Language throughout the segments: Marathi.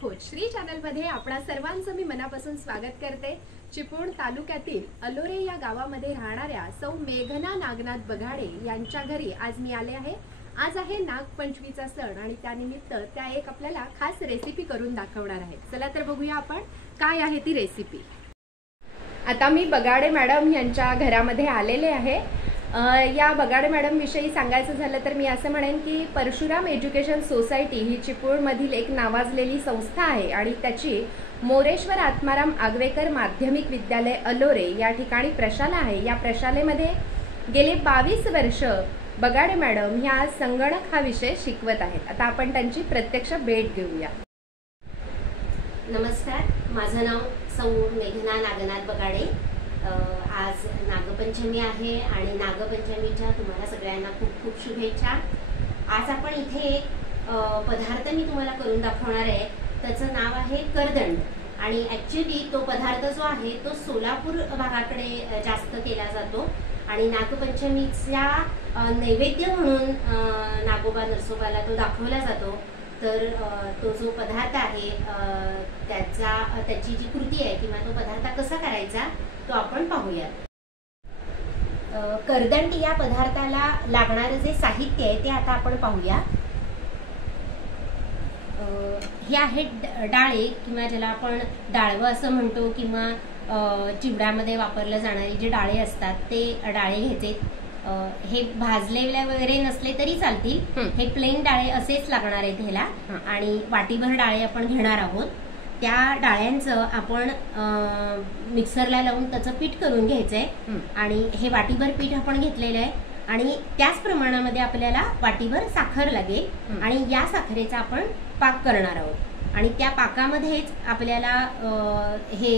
कोच श्री चॅनल मध्ये आपणा सर्वांचं मी मनापासून स्वागत करते। चिपळूण तालुक्यातील अलोरे या गावामध्ये राहणाऱ्या सौ मेघना नागनाथ बगाडे यांच्या घरी आज मी आले आहे। आज आहे नागपंचमीचा सण आणि त्यानिमित्त त्या एक आपल्याला खास रेसिपी करून दाखवणार आहेत। चला तर बघूया आपण काय आहे ती रेसिपी। आता मी बगाडे मॅडम यांच्या घरामध्ये आलेले आहे। या बगाडे मॅडम विषयी सांगायचं झालं तर मी असं म्हणेन की परशुराम एज्युकेशन सोसायटी ही चिपळूणमधील एक नावाजलेली संस्था आहे आणि त्याची मोरेश्वर आत्माराम आगवेकर माध्यमिक विद्यालय अलोरे या ठिकाणी प्रशाला आहे। या प्रशालेमध्ये गेले 22 वर्ष बगाडे मॅडम ह्या संगणक हा विषय शिकवत आहेत। आता आपण त्यांची प्रत्यक्ष भेट घेऊया। नमस्कार, माझं नाव सौ मेघना नागनाथ बगाडे। आज नागपंचमी आहे आणि नागपंचमीच्या तुम्हाला सगळ्यांना खूप खूप शुभेच्छा। आज आपण इथे एक पदार्थ मी तुम्हाला करून दाखवणार आहे। त्याचं नाव आहे करदंड आणि ॲक्च्युली तो पदार्थ जो आहे तो सोलापूर भागाकडे जास्त केला जातो आणि नागपंचमीचा नैवेद्य म्हणून नागोबा नरसोबाला तो दाखवला जातो। तर तो जो पदार्थ आहे त्याची जी कृती आहे किंवा तो पदार्थ कसा करायचा तो आपण पाहूया। करदंड या पदार्थाला लागणारे जे साहित्य आहे ते आता आपण पाहूया। हे आहेत डाळे किंवा ज्याला आपण डाळवं असं म्हणतो किंवा चिवड्यामध्ये वापरले जाणारे जे डाळे असतात ते डाळे घ्यायचे। हे भाजलेले वगैरे नसले तरी चालतील, हे प्लेन डाळे असेच लागणार आहेत ह्याला। आणि वाटीभर डाळे आपण घेणार आहोत। त्या डाळ्यांचं आपण मिक्सरला लावून त्याचं पीठ करून घ्यायचंय आणि हे वाटीभर पीठ आपण घेतलेलं आहे आणि त्याच प्रमाणामध्ये आपल्याला वाटीभर साखर लागेल आणि या साखरेचा आपण पाक करणार आहोत आणि त्या पाकामध्येच आपल्याला हे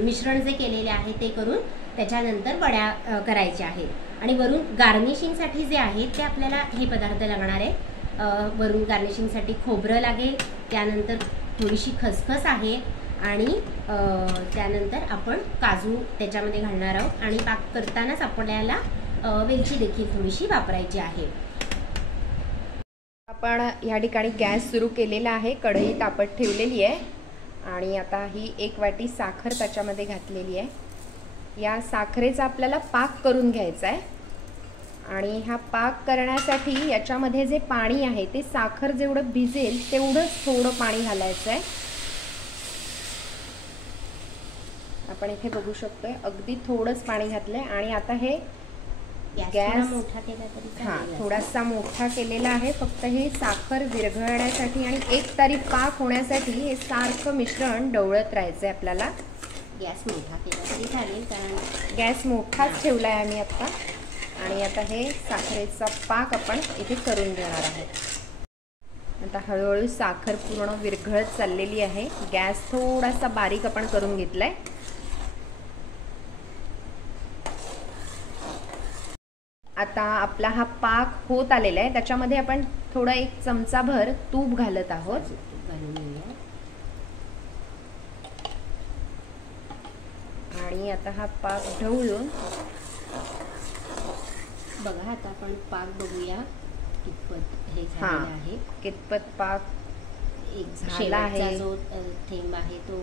मिश्रण जे केलेले आहे ते करून त्याच्यानंतर वड्या करायच्या आहेत आणि वरून गार्निशिंगसाठी जे आहे ते आपल्याला हे पदार्थ लागणार आहे। वरून गार्निशिंगसाठी खोबरं लागेल, त्यानंतर थोडीशी खसखस आहे आणि त्यानंतर आपण काजू त्याच्यामध्ये घालणार आहोत आणि पाक करतानाच आपल्याला वेलची देखील थोडीशी वापरायची आहे। आपण या ठिकाणी गॅस सुरू केलेला आहे, कढई तापत ठेवलेली आहे आणि आता ही 1 वाटी साखर त्याच्यामध्ये घातलेली आहे। या साखरेचा आपल्याला पाक करून घ्यायचा आहे आणि हा पाक करण्यासाठी याच्यामध्ये जे पाणी आहे ते साखर जेवढं भिजेल तेवढंच थोडं पाणी घालायचं आहे। आपण इथे बघू शकतोय अगदी थोडंच पाणी घातलंय आणि आता हे गॅस मोठा केला तरी थोडासा मोठा केलेला आहे। फक्त हे साखर विरघळण्यासाठी आणि एक तारी पाक होण्यासाठी हे सारखं मिश्रण ढवळत राहायचंय आपल्याला। गॅस मोठा केला तरी चालेल कारण गॅस मोठाच ठेवलाय आम्ही आता आणि आता हे साखरेचा पाक आपण इथे करून घेणार आहोत। आता हळूहळू साखर पूर्ण विरघळत चाललेली आहे। गॅस थोडासा बारीक आपण करून घेतलाय। आता आपला हा पाक होत आलेला आहे, त्याच्यामध्ये आपण थोडा 1 चमचाभर तूप घालत आहोत। आणि आता हा पाक ढवळून बघा, आता आपण पाक बघूया कितपत हे झालेलं आहे। कितपत पाक एक झाला आहे, जो थेंब आहे तो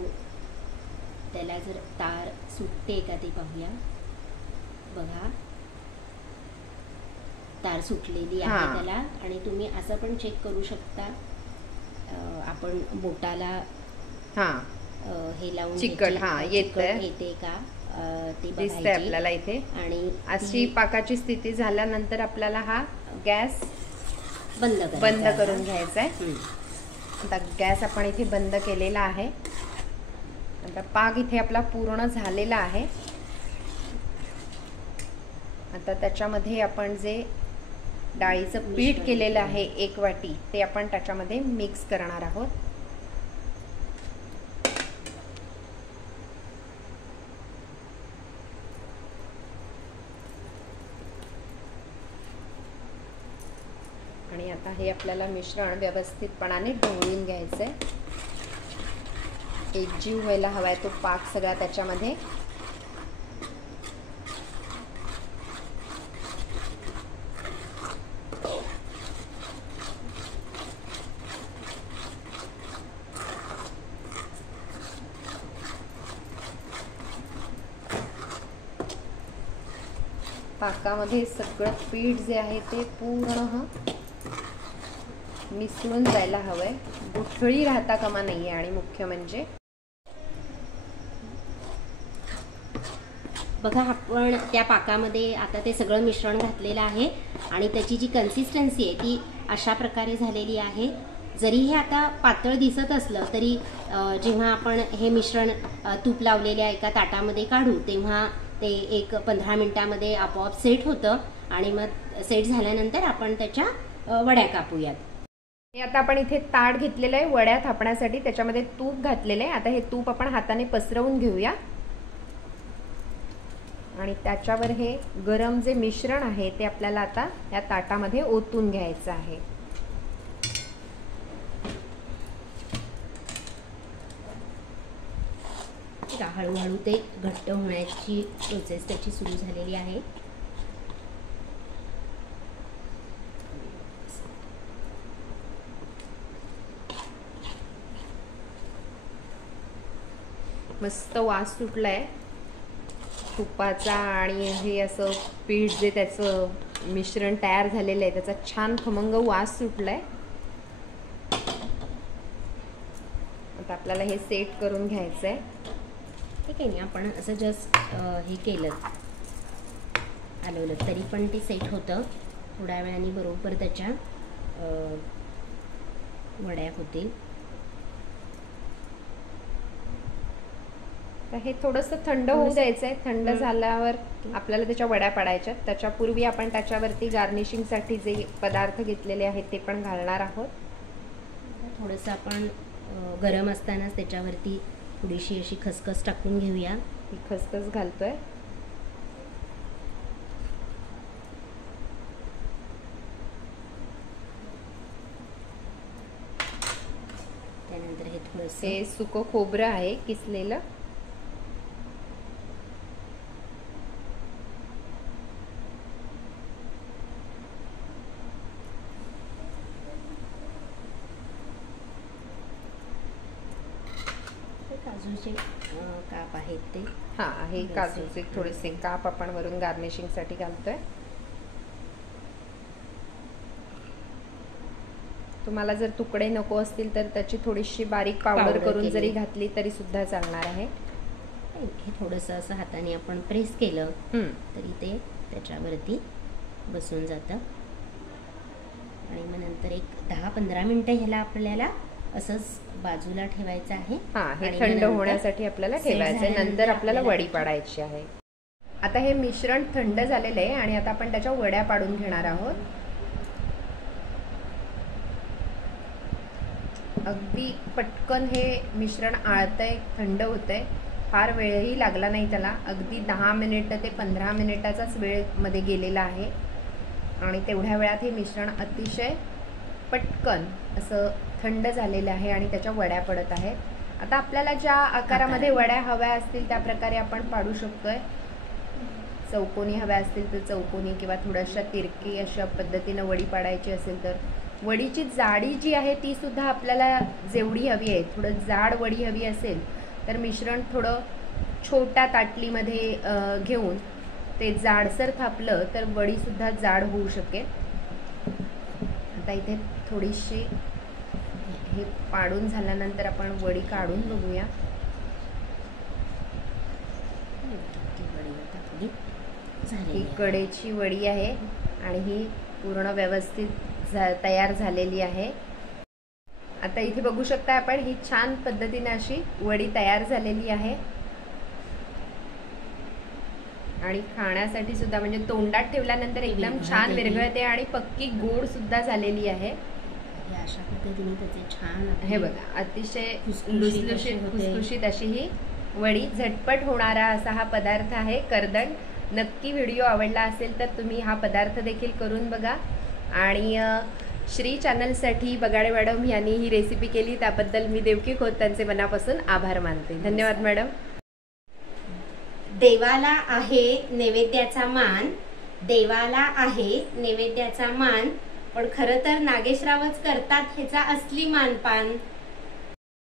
त्याला जर तार सुटते का ते पाहूया। बघा, तार सुटलेली आहे त्याला आणि तुम्ही असं पण चेक करू शकता। आपण बोटाला हे लावून चिकट येते का ते दिसतंय आपल्याला इथे। आणि अशी पाकाची स्थिती झाल्यानंतर आपल्याला हा गॅस बंद करून घ्यायचा आहे। आता गॅस आपण इथे बंद केलेला आहे। आता पाक इथे आपला पूर्ण झालेला आहे। आता त्याच्यामध्ये आपण जे डाळीचं पीठ केलेलं आहे 1 वाटी ते आपण त्याच्यामध्ये मिक्स करणार आहोत। आणि आता हे आपल्याला मिश्रण व्यवस्थितपणाने ढवळून घ्यायचंय। एकजीव व्हायला हवाय तो पाक सगळा त्याच्यामध्ये। पाकामध्ये सगळं पीठ जे आहे ते पूर्ण मिसळून जायला हवंय, गुठळी राहता कामा नाहीये. आणि मुख्य म्हणजे बघा, आपण त्या पाकामध्ये आता ते सगळं मिश्रण घातलेलं आहे आणि त्याची जी कन्सिस्टन्सी आहे ती अशा प्रकारे झालेली आहे. जरी हे आता पातळ दिसत असलं तरी जेव्हा आपण हे मिश्रण तूप लावलेल्या एका ताटामध्ये काढू तेव्हा ते एक 15 मिनिटामध्ये आपोआप सेट होतं आणि मग सेट झाल्यानंतर आपण त्याच्या वड्या कापूयात. आता आपण इथे ताट घेतलेलं आहे वड्या थापण्यासाठी, त्याच्यामध्ये तूप घातलेलं आहे. आता हे तूप आपण हाताने पसरवून घेऊया आणि त्याच्यावर हे गरम जे मिश्रण आहे ते आपल्याला आता या ताटामध्ये ओतून घ्यायचं आहे. हळूहळू ते घट्ट होण्याची प्रोसेस त्याची सुरू झालेली आहे. मस्त वास सुटलाय तुपाचा आणि हे असं पीठ जे त्याचं मिश्रण तयार झालेलं आहे त्याचा छान खमंग वास सुटलाय. आता आपल्याला हे सेट करून घ्यायचंय. ठीक आहे ना, आपण असं जस्ट हे केलं हलवलं तरी पण ते सेट होतं. थोड्या वेळाने बरोबर त्याच्या वड्या होतील. तर हे थोडंसं थंड होऊ द्यायचंय. थंड झाल्यावर आपल्याला त्याच्या वड्या पाडायच्या. त्याच्यापूर्वी आपण त्याच्यावरती गार्निशिंगसाठी जे पदार्थ घेतलेले आहेत ते पण घालणार आहोत. थोडंसं आपण गरम असतानाच त्याच्यावरती थोडीशी अशी खसखस टाकून घेऊया. ही खसखस घालतोय. त्यानंतर हे थोडंसं हे सुकं खोबरं आहे किसलेलं. काजूचे काप आहेत ते. हा, हे काजूचे थोडेसे काप आपण वरून गार्निशिंग साठी घालतोय. तुम्हाला जर तुकडे नको असतील तर त्याची थोडीशी बारीक पावडर करून जरी घातली तरी सुद्धा चालणार आहे. हे थोडंसं असं हाताने आपण प्रेस केलं तरी ते त्याच्यावरती बसून जातं आणि मग नंतर एक 10-15 मिनिटं ह्याला आपल्याला असंच बाजूला ठेवायचं आहे. हा, हे थंड होण्यासाठी आपल्याला ठेवायचं आहे. नंतर आपल्याला वडी पाडायची आहे. आता हे मिश्रण थंड झालेलं आहे आणि आता आपण त्याच्या वड्या पाडून घेणार आहोत. अगदी पटकन हे मिश्रण आळतंय, थंड होतंय. फार वेळही लागला नाही त्याला. अगदी 10 मिनिटं ते 15 मिनिटाचाच वेळ मध्ये गेलेला आहे आणि तेवढ्या वेळात हे मिश्रण अतिशय पटकन असं थंड झालेलं आहे आणि त्याच्या वड्या पडत आहेत. आता आपल्याला ज्या आकारामध्ये वड्या हव्या असतील त्या प्रकारे आपण पाडू शकतोय. चौकोनी हव्या असतील तर चौकोनी किंवा थोड्याशा तिरकी अशा पद्धतीनं वडी पाडायची असेल तर. वडीची जाडी जी आहे ती सुद्धा आपल्याला जेवढी हवी आहे, थोडं जाड वडी हवी असेल तर मिश्रण थोडं छोट्या ताटलीमध्ये घेऊन ते जाडसर थापलं तर वडी सुद्धा जाड होऊ शकेल. आता इथे थोडीशी हे पाडून झाल्यानंतर आपण वडी काढून बघूया. ही कडेची वडी आहे आणि ही पूर्ण व्यवस्थित तयार झालेली आहे. आता इथे बघू शकता आपण ही छान पद्धतीने अशी वडी तयार झालेली आहे आणि खाण्यासाठी सुद्धा म्हणजे तोंडात ठेवल्यानंतर एकदम छान विरघळते आणि पक्की गोड सुद्धा झालेली आहे. अशा पद्धतीने त्याचे छान हे बघा, अतिशय लुसलुशीत खुसखुशीत अशी ही वडी. झटपट होणारा असा हा पदार्थ आहे करदंड. नक्की व्हिडिओ आवडला असेल तर तुम्ही हा पदार्थ देखील करून बघा. आणि श्री चॅनलसाठी बगाडे मॅडम यांनी ही रेसिपी केली त्याबद्दल मी देवकी खोत त्यांचे मनापासून आभार मानते. धन्यवाद मॅडम. देवाला आहे नैवेद्याचा मान, देवाला आहे नैवेद्याचा मान, पण खरं तर नागेशरावच करतात ह्याचा असली मानपान.